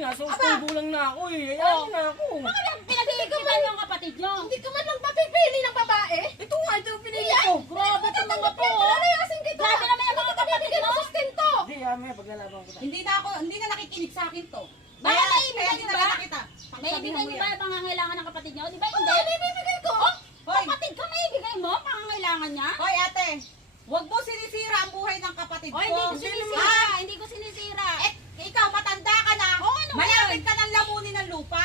nasa ostubo lang na ako eh. Ayaw na ako. Bakit pinag-iigitan yung kapatid nyo? Hindi ka man lang papipili ng babae. Ito nga, ito yung pinili ko. Grabe ito mga po. Lalayasin kita. Grabe naman yung mga kapatid Bibigyan mo. ng sustento. Hindi, may paglalaban ko. Hindi na nakikinig sa akin to. Baka Kaya naibigay nyo ba? kita. May ibigay nyo ba yung pangangailangan ng kapatid nyo? Di ba hindi? Hindi, bibigay ko. Hoy, Kapatid ka may ibigay mo? Pangangailangan niya? hoy ate, wag mo sinisira ang buhay ng kapatid O ko. hindi ko sinisira. Hindi ko sinisira. Eh, ikaw matanda ka na. Oo, ano Malapit ka ng lamunin ng lupa.